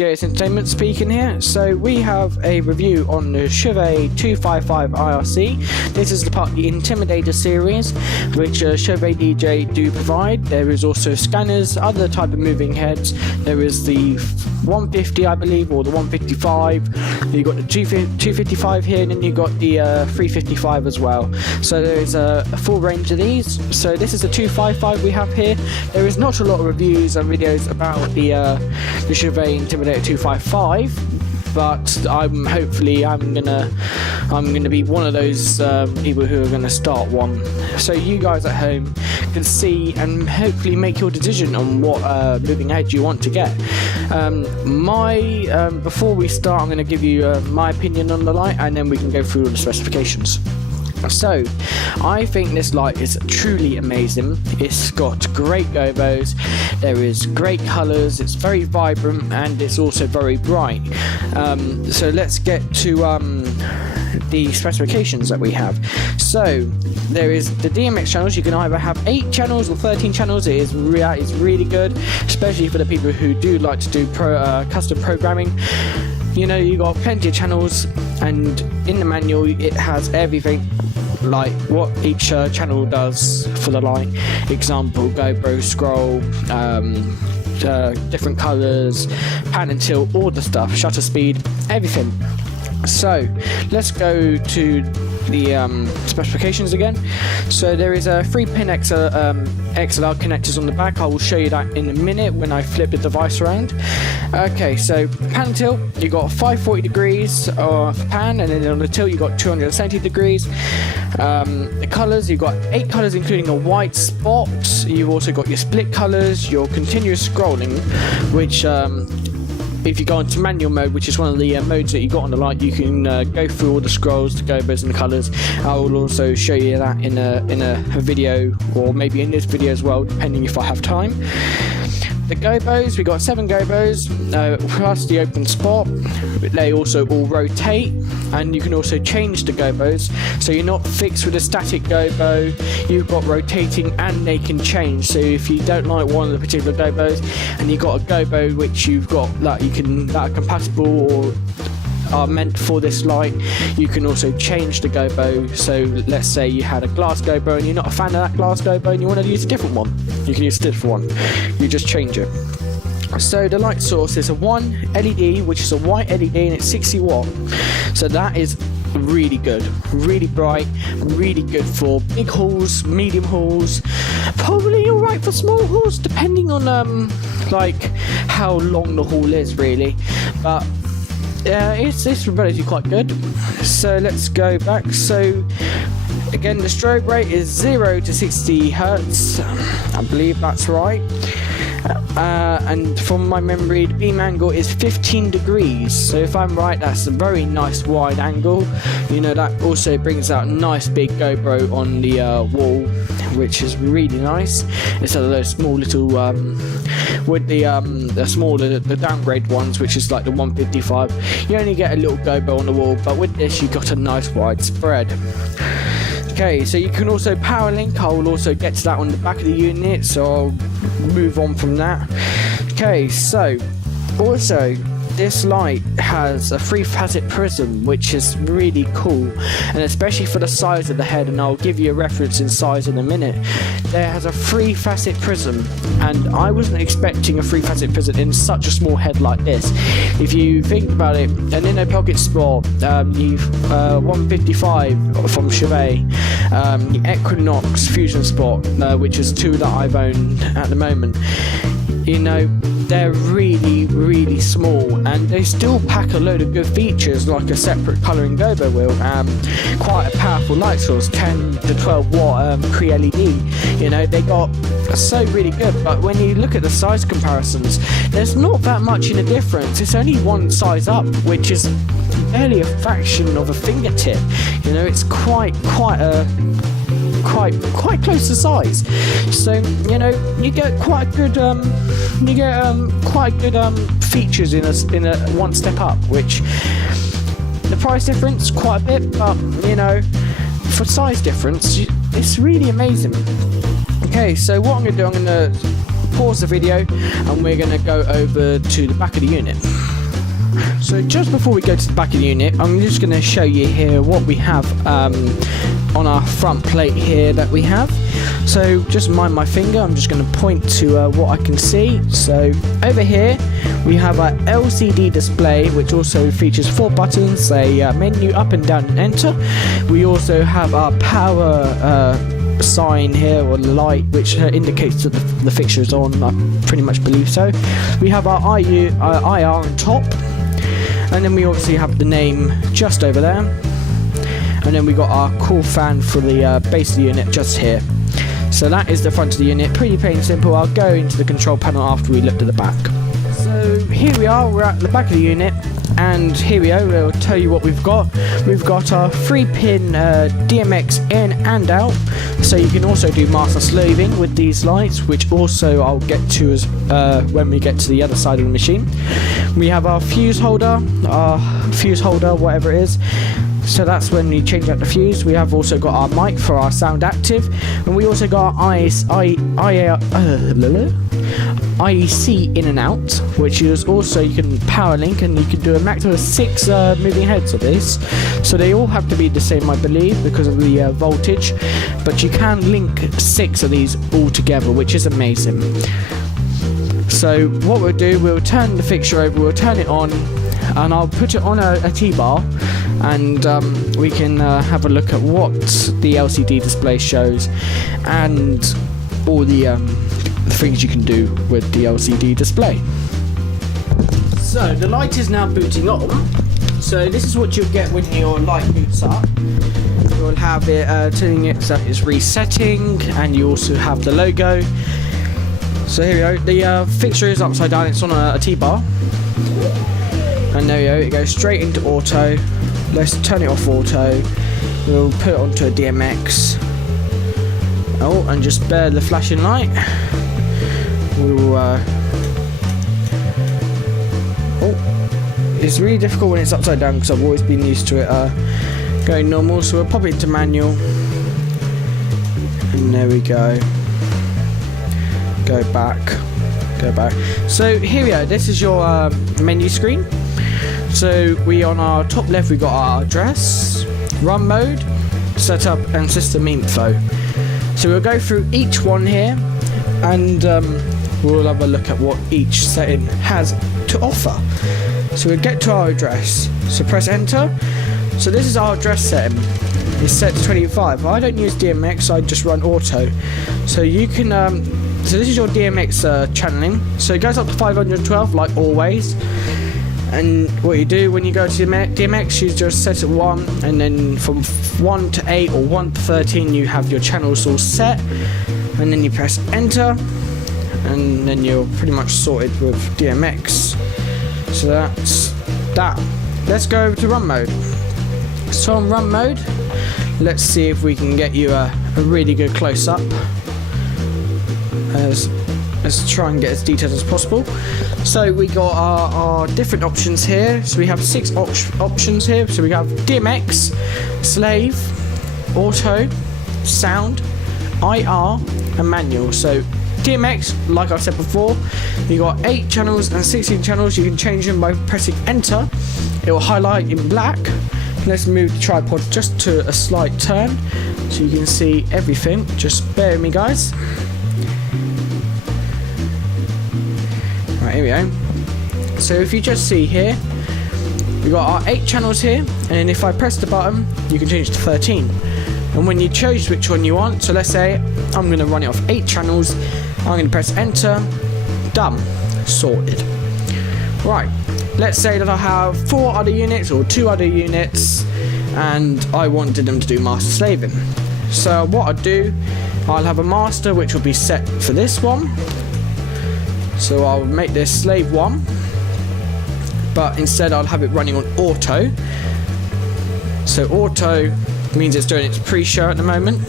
ChauvetDJ Intimidator speaking here. So we have a review on the ChauvetDJ 255 IRC. This is the part of the Intimidator series, which ChauvetDJ do provide. There is also scanners, other type of moving heads. There is the 150, I believe, or the 155. You got the 255 here, and then you got the 355 as well. So there is a full range of these. So this is the 255 we have here. There is not a lot of reviews and videos about the ChauvetDJ Intimidator 255, but I'm gonna be one of those people who are gonna start one, so you guys at home can see and hopefully make your decision on what moving head you want to get. Before we start, I'm going to give you my opinion on the light, and then we can go through all the specifications. So, I think this light is truly amazing. It's got great gobos, there is great colours, it's very vibrant, and it's also very bright. So let's get to the specifications that we have. So there is the DMX channels. You can either have 8 channels or 13 channels. It's really good, especially for the people who do like to do custom programming. You know, you got plenty of channels, and in the manual it has everything, like what each channel does for the light. Example, Gobo, scroll, different colours, pan and tilt, all the stuff, shutter speed, everything. So let's go to the specifications again. So there is a 3-pin XLR connectors on the back. I will show you that in a minute when I flip the device around. Okay, so pan and tilt, you got 540 degrees for pan, and then on the tilt you got 270 degrees. The colours, you've got 8 colours including a white spot. You've also got your split colours, your continuous scrolling, which if you go into manual mode, which is one of the modes that you got on the light, you can go through all the scrolls, the gobos and the colours. I will also show you that in a video, or maybe in this video as well, depending if I have time. The gobos, we got 7 gobos, plus the open spot. They also all rotate, and you can also change the gobos, so you're not fixed with a static gobo. You've got rotating, and they can change. So if you don't like one of the particular gobos, and you've got a gobo which you've got that are compatible or are meant for this light, you can also change the gobo. So let's say you had a glass gobo and you're not a fan of that glass gobo and you want to use a different one, you can use a different one. You just change it. So the light source is a 1 LED, which is a white LED, and it's 60 watt. So that is really good, really bright, really good for big halls, medium halls, probably alright for small halls, depending on like how long the hall is really, but it's relatively quite good. So let's go back. So again, the strobe rate is 0 to 60 Hertz, I believe that's right. And from my memory, the beam angle is 15 degrees. So if I'm right, that's a very nice wide angle. You know, that also brings out a nice big GoPro on the wall, which is really nice. Instead of those small little with the downgrade ones, which is like the 155, you only get a little GoPro on the wall, but with this you got a nice wide spread. Okay, so you can also power link. I will also get to that on the back of the unit, so I'll move on from that. Okay, so also this light has a 3-facet prism, which is really cool, and especially for the size of the head, and I'll give you a reference in size in a minute. There has a 3-facet prism, and I wasn't expecting a 3-facet prism in such a small head like this. If you think about it, an inner pocket spot, the 155 from Chauvet, the Equinox fusion spot, which is 2 that I've owned at the moment. You know, they're really small, and they still pack a load of good features, like a separate colouring gobo wheel, quite a powerful light source, 10 to 12 watt pre-LED. You know, they got so really good, but when you look at the size comparisons, there's not that much in a difference. It's only one size up, which is barely a fraction of a fingertip. You know, it's quite close to size. So you know, you get quite good features in a one step up, which the price difference quite a bit, but you know, for size difference it's really amazing. Okay, so what I'm going to do, I'm going to pause the video and we're going to go over to the back of the unit. So just before we go to the back of the unit, I'm just going to show you here what we have on our front plate here that we have. So just mind my finger, I'm just going to point to what I can see. So over here we have our LCD display, which also features 4 buttons, a menu up and down and enter. We also have our power sign here, or light, which indicates that the fixture is on. I pretty much believe so. We have our IR on top, and then we obviously have the name just over there, and then we got our cool fan for the base of the unit just here. So that is the front of the unit, pretty plain and simple. I'll go into the control panel after we looked at the back. So here we are, we're at the back of the unit, and here we go, we'll tell you what we've got. We've got our 3-pin DMX in and out, so you can also do master slaving with these lights, which also I'll get to as when we get to the other side of the machine. We have our fuse holder, whatever it is. So that's when we change out the fuse. We have also got our mic for our sound active, and we also got our IEC in and out, which is also, you can power link, and you can do a maximum of 6 moving heads of this. So they all have to be the same, I believe, because of the voltage, but you can link 6 of these all together, which is amazing. So what we'll do, we'll turn the fixture over, we'll turn it on, and I'll put it on a T-bar, and we can have a look at what the LCD display shows and all the things you can do with the LCD display. So the light is now booting on. So this is what you'll get when your light boots up. You'll have it telling it that it's resetting, and you also have the logo. So here we go, the fixture is upside down, it's on a T-bar. And there we go, it goes straight into auto. Let's turn it off auto. We'll put it onto a DMX. Oh, and just bear the flashing light. We'll it's really difficult when it's upside down, because I've always been used to it going normal. So we'll pop it into manual. And there we go. Go back. Go back. So here we go, this is your menu screen. So we, on our top left, we got our address, run mode, setup, and system info. So we'll go through each one here, and we'll have a look at what each setting has to offer. So we'll get to our address. So press enter. So this is our address setting. It's set to 25. I don't use DMX, I just run auto. So you can so this is your DMX channeling. So it goes up to 512 like always. And what you do when you go to DMX, you just set it 1, and then from 1 to 8 or 1 to 13 you have your channels all set, and then you press enter, and then you're pretty much sorted with DMX. So that's that. Let's go over to run mode. So on run mode, let's see if we can get you a really good close-up. Let's try and get as detailed as possible. So we got our different options here. So we have 6 options here. So we have DMX, slave, auto, sound, IR, and manual. So DMX, like I said before, you got 8 channels and 16 channels. You can change them by pressing enter. It will highlight in black. Let's move the tripod just to a slight turn so you can see everything. Just bear with me, guys. Right, here we go. So if you just see here, we got our 8 channels here, and if I press the button, you can change to 13. And when you choose which one you want, so let's say I'm going to run it off 8 channels, I'm going to press enter, done, sorted. Right, let's say that I have 4 other units or 2 other units, and I wanted them to do master slaving. So what I'll do, I'll have a master which will be set for this one. So I'll make this slave 1, but instead I'll have it running on auto. So auto means it's doing its pre-show at the moment.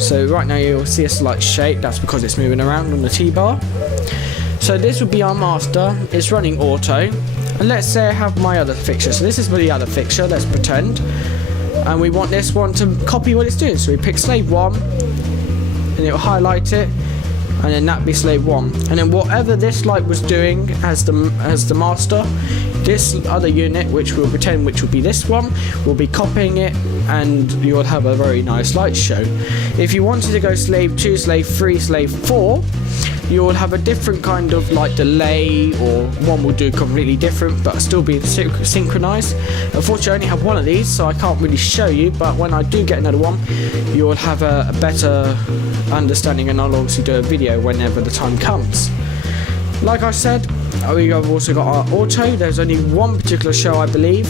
So right now you'll see a slight shake, that's because it's moving around on the T-bar. So this would be our master, it's running auto. And let's say I have my other fixture. So this is the other fixture, let's pretend. And we want this one to copy what it's doing. So we pick slave 1, and it will highlight it. and then that be slave 1. And then whatever this light was doing as the master, this other unit, which we'll pretend which will be this one, will be copying it, and you'll have a very nice light show. If you wanted to go slave 2, slave 3, slave 4, you'll have a different kind of like delay, or one will do completely different but still be synchronized. Unfortunately, I only have one of these, so I can't really show you, but when I do get another one, you'll have a better understanding, and I'll obviously do a video whenever the time comes. Like I said, we have also got our auto. There's only one particular show, I believe.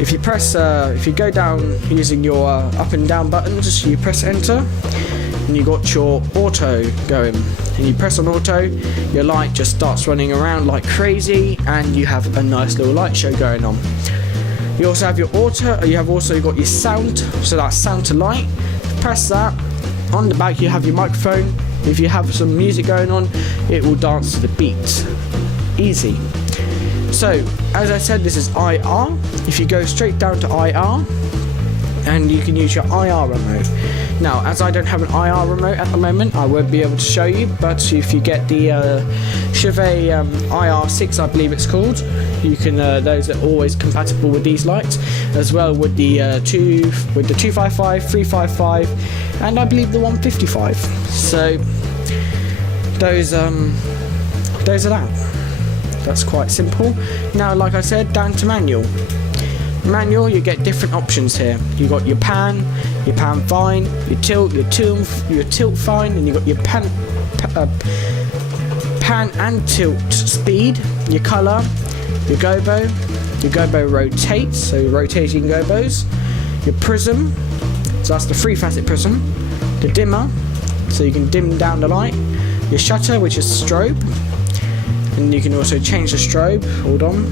If you press, if you go down using your up and down buttons, you press enter, and you got your auto going. And you press on auto, your light just starts running around like crazy, and you have a nice little light show going on. You also have your auto. You have also got your sound, so that's sound to light. Press that. On the back, you have your microphone. If you have some music going on, it will dance to the beat. Easy. So, as I said, this is IR. If you go straight down to IR, and you can use your IR remote. Now, as I don't have an IR remote at the moment, I won't be able to show you, but if you get the Chauvet IR6, I believe it's called, you can, those are always compatible with these lights, as well with the 255, 355, and I believe the 155. So, those are that. That's quite simple. Now, like I said, down to manual. Manual, you get different options here. You got your pan fine, your tilt fine, and you got your pan and tilt speed, your color, your gobo rotates, so rotating gobos, your prism, so that's the 3-facet prism, the dimmer, so you can dim down the light, your shutter, which is strobe, and you can also change the strobe. Hold on.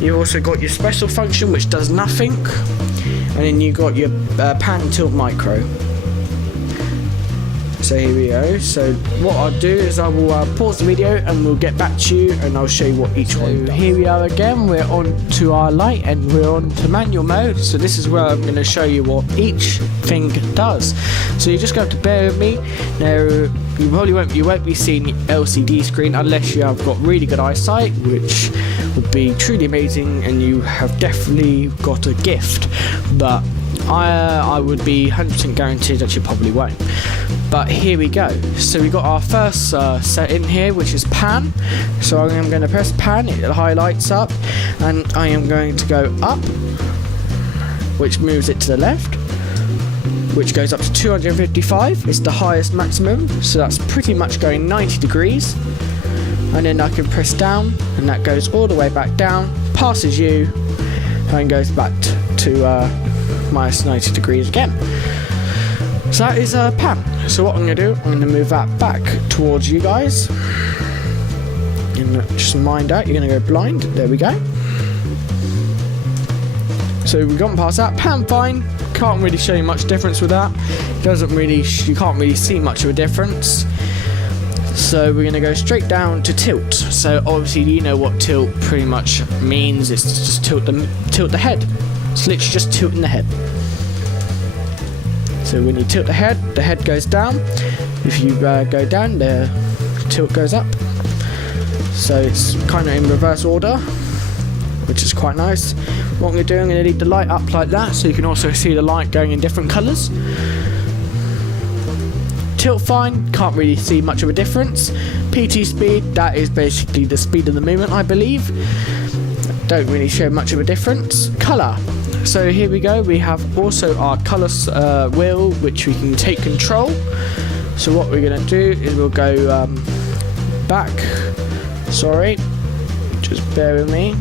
You've also got your special function, which does nothing, and then you got your pan tilt micro. So here we go. So what I'll do is I will pause the video and we'll get back to you, and I'll show you what each one does. Here we are again. We're on to our light and we're on to manual mode. So this is where I'm going to show you what each thing does. So you just have to bear with me. Now you won't be seeing the LCD screen unless you have got really good eyesight, which would be truly amazing, and you have definitely got a gift. But I would be 100% guaranteed that you probably won't. But here we go. So we got our first set in here, which is pan. So I am going to press pan, it highlights up, and I am going to go up, which moves it to the left, which goes up to 255. It's the highest maximum, so that's pretty much going 90 degrees. And then I can press down, and that goes all the way back down, passes you, and goes back to minus 90 degrees again. So that is pan. So what I'm going to do, I'm going to move that back towards you guys. And just mind that, you're going to go blind. There we go. So we've gone past that. Pan fine. Can't really show you much difference with that. You can't really see much of a difference. So we're going to go straight down to tilt. So obviously you know what tilt pretty much means. It's just tilt the head. It's literally just tilting the head. So when you tilt the head goes down. If you go down, the tilt goes up. So it's kind of in reverse order, which is quite nice. What I'm going to do, I'm going to leave the light up like that, so you can also see the light going in different colours. Tilt fine, can't really see much of a difference. PT speed, that is basically the speed of the movement, I believe. Don't really show much of a difference. Colour. So here we go, we have also our colour wheel, which we can take control. So what we're going to do is we'll go back, sorry, just bear with me.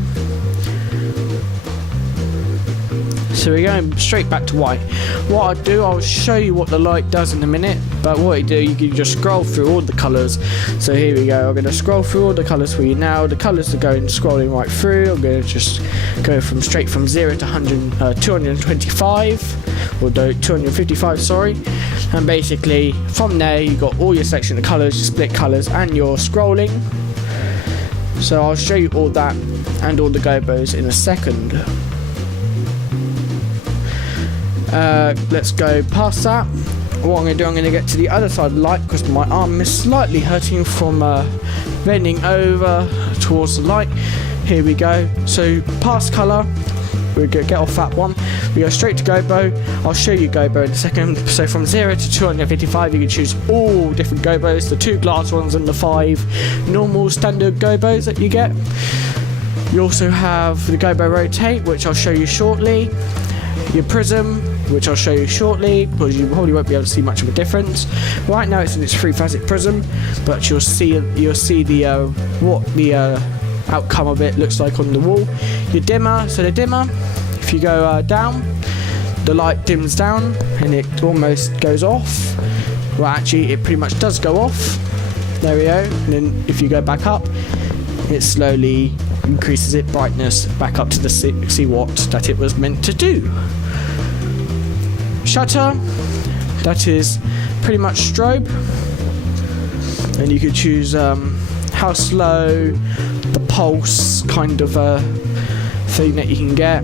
So we're going straight back to white. What I'll do, I'll show you what the light does in a minute, but what you do, you can just scroll through all the colours. So here we go, I'm going to scroll through all the colours for you now. The colours are scrolling right through. I'm going to just go straight from 0 to 225, or 255, sorry. And basically, from there, you got all your selection of colours, your split colours, and your scrolling. So I'll show you all that and all the gobos in a second. Let's go past that. what I'm going to do, I'm going to get to the other side of the light because my arm is slightly hurting from bending over towards the light. Here we go. So past colour, we're going to get off that one. We go straight to Gobo. I'll show you Gobo in a second. So from 0 to 255 you can choose all different Gobos, the 2 glass ones and the 5 normal standard Gobos that you get. You also have the Gobo Rotate, which I'll show you shortly. Your Prism, which I'll show you shortly, because you probably won't be able to see much of a difference. Right now it's in its 3-facet prism, but you'll see the what the outcome of it looks like on the wall. Your dimmer, so the dimmer, if you go down, the light dims down and it almost goes off. Well, actually it pretty much does go off. There we go. And then if you go back up, it slowly increases its brightness back up to the 60 watt that it was meant to do. Shutter, that is pretty much strobe, and you could choose how slow, the pulse kind of thing that you can get.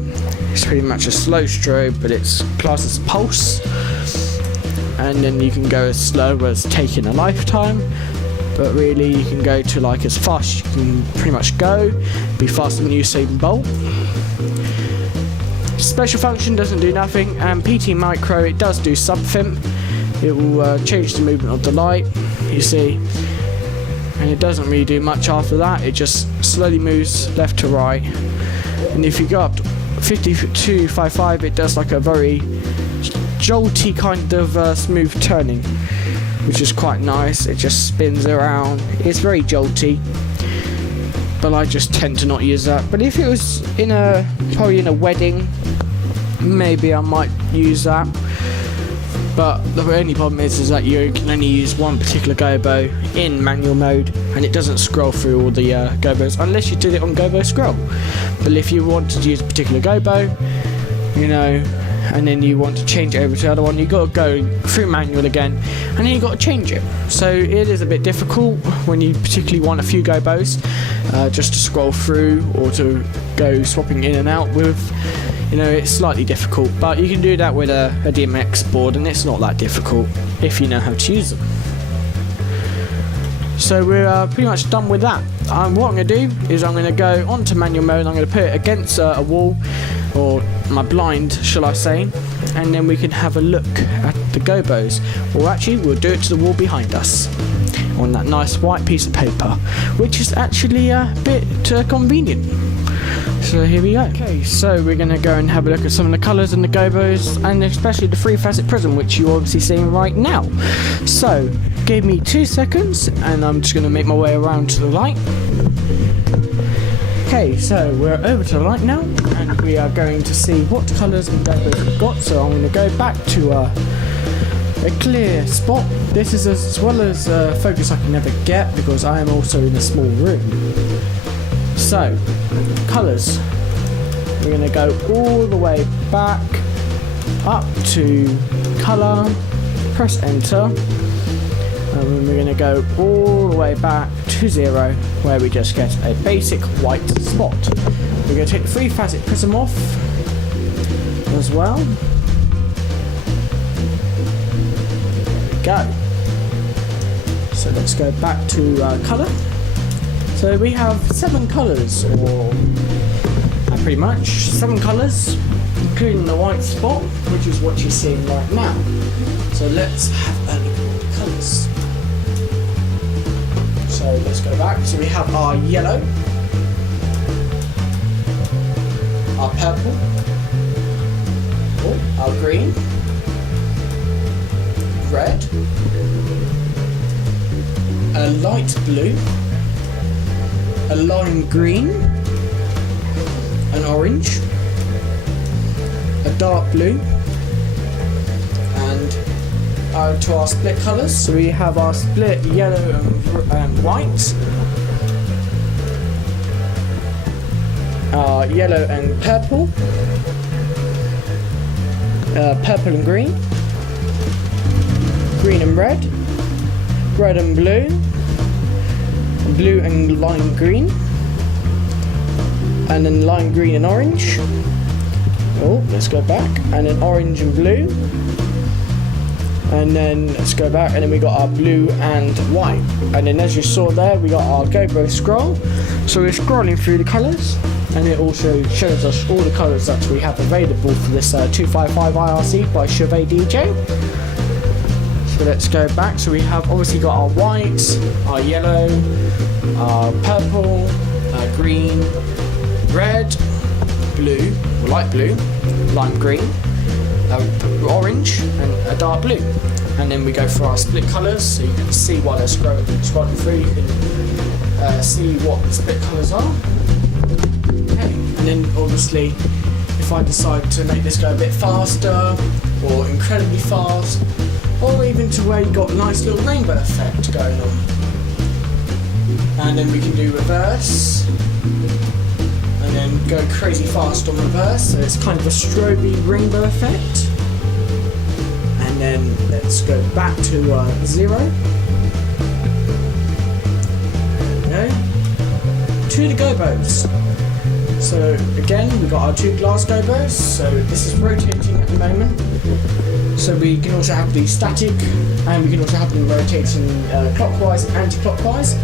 It's pretty much a slow strobe, but it's classed as pulse, and then you can go as slow as taking a lifetime, but really you can go to like as fast as you can pretty much go, be faster than Usain Bolt. Special function doesn't do nothing, and PT Micro, it does do something. It will change the movement of the light, you see, and it doesn't really do much after that. It just slowly moves left to right, and if you go up to 5255, it does like a very jolty kind of smooth turning, which is quite nice. It just spins around. It's very jolty, but I just tend to not use that. But if it was probably in a wedding, maybe I might use that. But the only problem is that you can only use one particular Gobo in manual mode, and it doesn't scroll through all the Gobos unless you did it on Gobo Scroll. But if you wanted to use a particular Gobo, you know, and then you want to change it over to the other one, you got to go through manual again, and then you got to change it. So it is a bit difficult when you particularly want a few Gobos just to scroll through or to go swapping in and out with. You know, it's slightly difficult, but you can do that with a DMX board, and it's not that difficult if you know how to use them. So we're pretty much done with that. What I'm going to do is I'm going to go onto manual mode. I'm going to put it against a wall, or my blind, shall I say, and then we can have a look at the Gobos. Or actually, we'll do it to the wall behind us on that nice white piece of paper, which is actually a bit convenient. So here we go. Okay, so we're going to go and have a look at some of the colours in the Gobos, and especially the 3-facet prism, which you're obviously seeing right now. So give me 2 seconds, and I'm just going to make my way around to the light. Okay, so we're over to the light now, and we are going to see what colours and Gobos we've got. So I'm going to go back to a clear spot. This is as well as focus I can never get, because I am also in a small room. So, colours. We're going to go all the way back up to colour, press enter, and then we're going to go all the way back to 0, where we just get a basic white spot. We're going to take the 3-facet prism off as well. There we go. So let's go back to colour. So we have 7 colours, or pretty much 7 colours, including the white spot, which is what you're seeing right now. So let's have a look at the colours. So let's go back. So we have our yellow, our purple, our green, red, a light blue, a lime green, an orange, a dark blue, and to our split colours. So we have our split yellow and white, our yellow and purple, purple and green, green and red, red and blue, blue and lime green, and then lime green and orange. Oh, let's go back. And then orange and blue, And then let's go back, and then we got our blue and white. And then as you saw there, we got our Gobo scroll. So we're scrolling through the colours, and it also shows us all the colours that we have available for this 255 IRC by ChauvetDJ. So let's go back. So we have obviously got our white, our yellow, our purple, our green, red, blue, or light blue, lime green, orange, and a dark blue. And then we go for our split colours, so you can see while they're scrolling through, you can see what the split colours are. Okay. And then obviously, if I decide to make this go a bit faster, or incredibly fast, or even to where you got a nice little rainbow effect going on. And then we can do reverse, and then go crazy fast on reverse, so it's kind of a stroby rainbow effect. And then let's go back to 0. There we go. To the Gobos. So again, we've got our 2 glass Gobos, so this is rotating at the moment. So we can also have the static, and we can also have them rotating clockwise and anti-clockwise.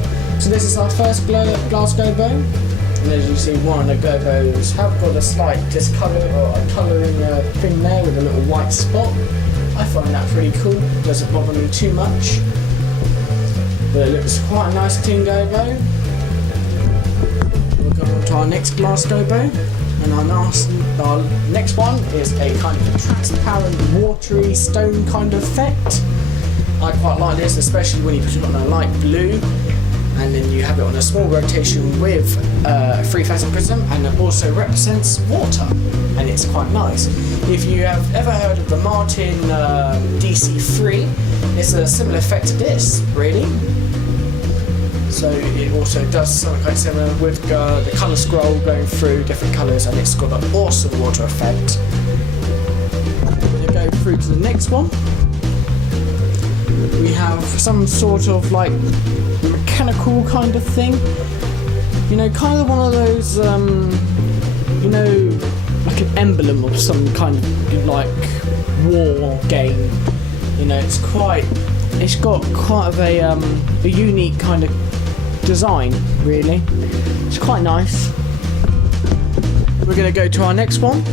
So this is our first glass Gobo, and as you see, one of the Gobos have got a slight discolour or a colouring thing there with a little white spot. I find that pretty cool, doesn't bother me too much. But it looks quite a nice clean Gobo. We'll go on to our next glass Gobo, and our next one is a kind of a transparent, watery stone kind of effect. I quite like this, especially when you put it on a light blue, and then you have it on a small rotation with a 3-facet prism, and it also represents water, and it's quite nice. If you have ever heard of the Martin DC3, it's a similar effect to this, really. So it also does something quite similar with the colour scroll going through different colours, and it's got an awesome water effect. We're going to go through to the next one. We have some sort of like mechanical kind of thing. You know, kind of one of those, you know, like an emblem of some kind of like war game. You know, it's got quite of a unique kind of design, really. It's quite nice. We're going to go to our next one.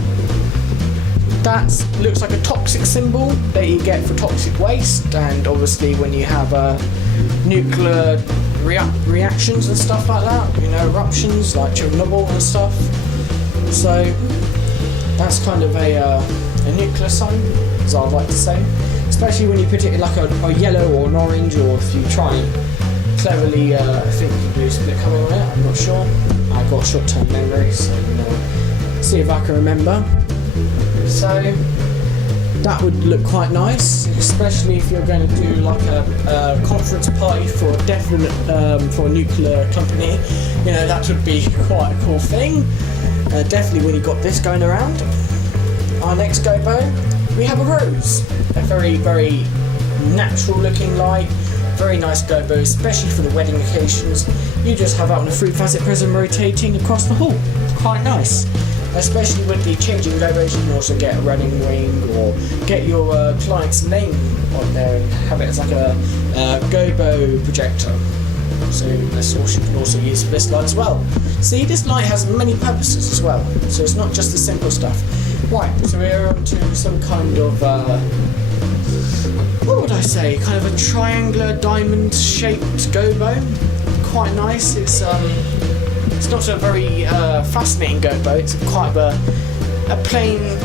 That looks like a toxic symbol that you get for toxic waste, and obviously when you have nuclear reactions and stuff like that, you know, eruptions like Chernobyl and stuff. So that's kind of a nuclear sign, as I like to say, especially when you put it in like a yellow or an orange, or if you try and cleverly, I think you can do split colour on it, I'm not sure. I've got short-term memory, so you know, see if I can remember. So that would look quite nice, especially if you're going to do like a conference party for a definite for a nuclear company. You know, that would be quite a cool thing. Definitely when you got this going around. Our next Gobo, we have a rose, a very, very natural looking light. Very nice Gobo, especially for the wedding occasions. You just have that on a 3-facet prism rotating across the hall. Quite nice. Especially with the changing Gobos, you can also get a running wing, or get your client's name on there and have it as like a Gobo projector. So that's also, you can also use for this light as well. See, this light has many purposes as well, so it's not just the simple stuff. Right, so we're on to some kind of what would I say? Kind of a triangular diamond-shaped Gobo. Quite nice. It's not a very fascinating Gobo. It's quite a plain,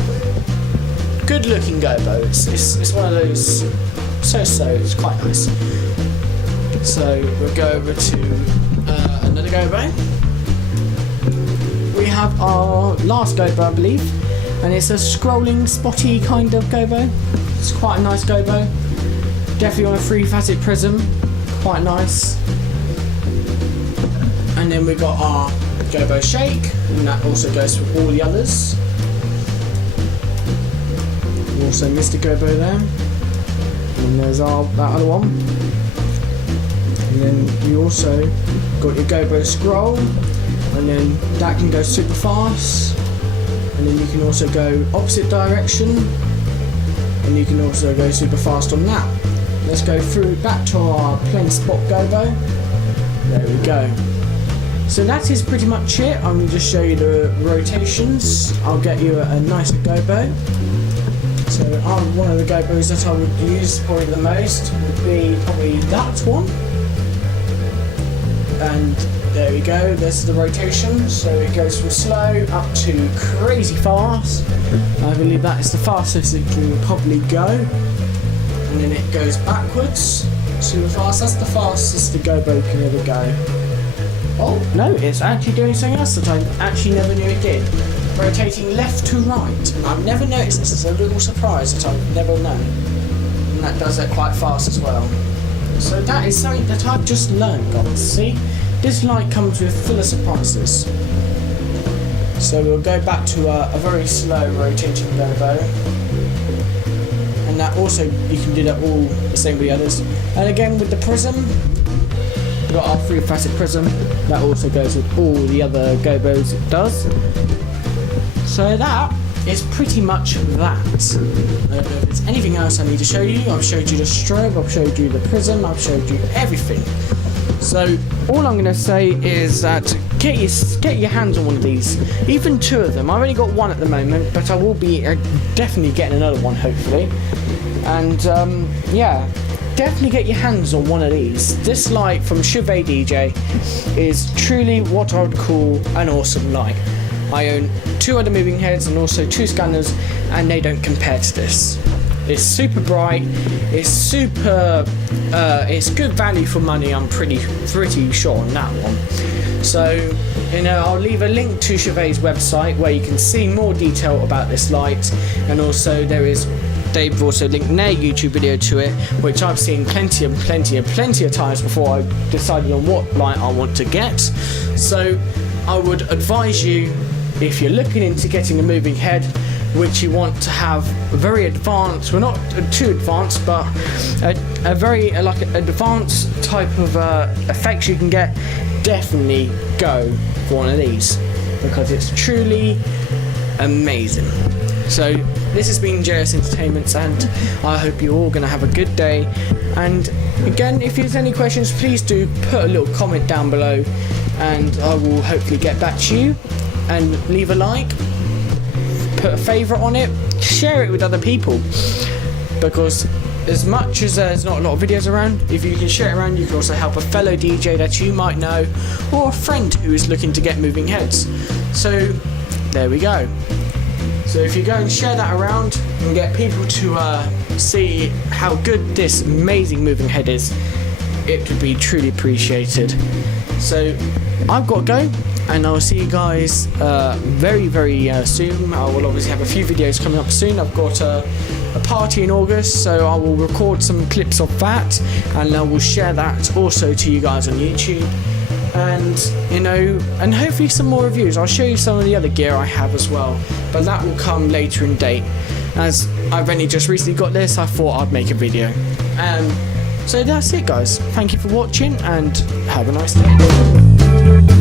good-looking Gobo. It's one of those so-so. It's quite nice. So we'll go over to another Gobo. We have our last Gobo, I believe, and it's a scrolling, spotty kind of Gobo. It's quite a nice Gobo. Definitely on a 3-facet prism. Quite nice. And then we've got our Gobo Shake, and that also goes for all the others. We also missed a Gobo there. And there's that other one. And then you also got your Gobo Scroll, and then that can go super fast. And then you can also go opposite direction. and you can also go super fast on that. Let's go through back to our plain spot Gobo. There we go. So that is pretty much it. I'm going to just show you the rotations. I'll get you a nice Gobo. So one of the Gobos that I would use probably the most would be probably that one. And there we go, there's the rotation. So it goes from slow up to crazy fast. I believe that is the fastest it can probably go. And then it goes backwards, super fast. That's the fastest the Gobo can ever go. Oh, no, it's actually doing something else that I actually never knew it did. Rotating left to right. And I've never noticed this. It's a little surprise that I've never known. And that does it quite fast as well. So that is something that I've just learned, guys. See? This light comes with full of surprises. So we'll go back to a very slow rotating Gobo. And that also, you can do that all the same with the others. And again with the prism, we've got our 3-facet prism. That also goes with all the other Gobos it does. So that is pretty much that. I don't know if there's anything else I need to show you. I've showed you the strobe, I've showed you the prism, I've showed you everything. So all I'm going to say is that get your hands on one of these, even 2 of them. I've only got 1 at the moment, but I will be definitely getting another one hopefully. And yeah, definitely get your hands on one of these. This light from ChauvetDJ is truly what I would call an awesome light. I own 2 other moving heads and also 2 scanners, and they don't compare to this. It's super bright, it's super, it's good value for money, I'm pretty sure on that one. So, you know, I'll leave a link to Chauvet's website where you can see more detail about this light, and also they've also linked their YouTube video to it, which I've seen plenty of times before I decided on what light I want to get. So I would advise you, if you're looking into getting a moving head, which you want to have very advanced, well not too advanced, but a very like advanced type of effects you can get, definitely go for one of these, because it's truly amazing. So this has been JS Entertainment, and I hope you're all going to have a good day. And again, if there's any questions, please do put a little comment down below, and I will hopefully get back to you. And leave a like, put a favourite on it, share it with other people, because as much as there's not a lot of videos around, if you can share it around, you can also help a fellow DJ that you might know, or a friend who is looking to get moving heads. So there we go. So if you go and share that around and get people to see how good this amazing moving head is, it would be truly appreciated. So I've got to go, and I'll see you guys very soon. I will obviously have a few videos coming up soon. I've got a party in August, so I will record some clips of that, and I will share that also to you guys on YouTube. And you know, and hopefully some more reviews. I'll show you some of the other gear I have as well, but that will come later in date. As I've only just recently got this, I thought I'd make a video. So that's it, guys. Thank you for watching, and have a nice day.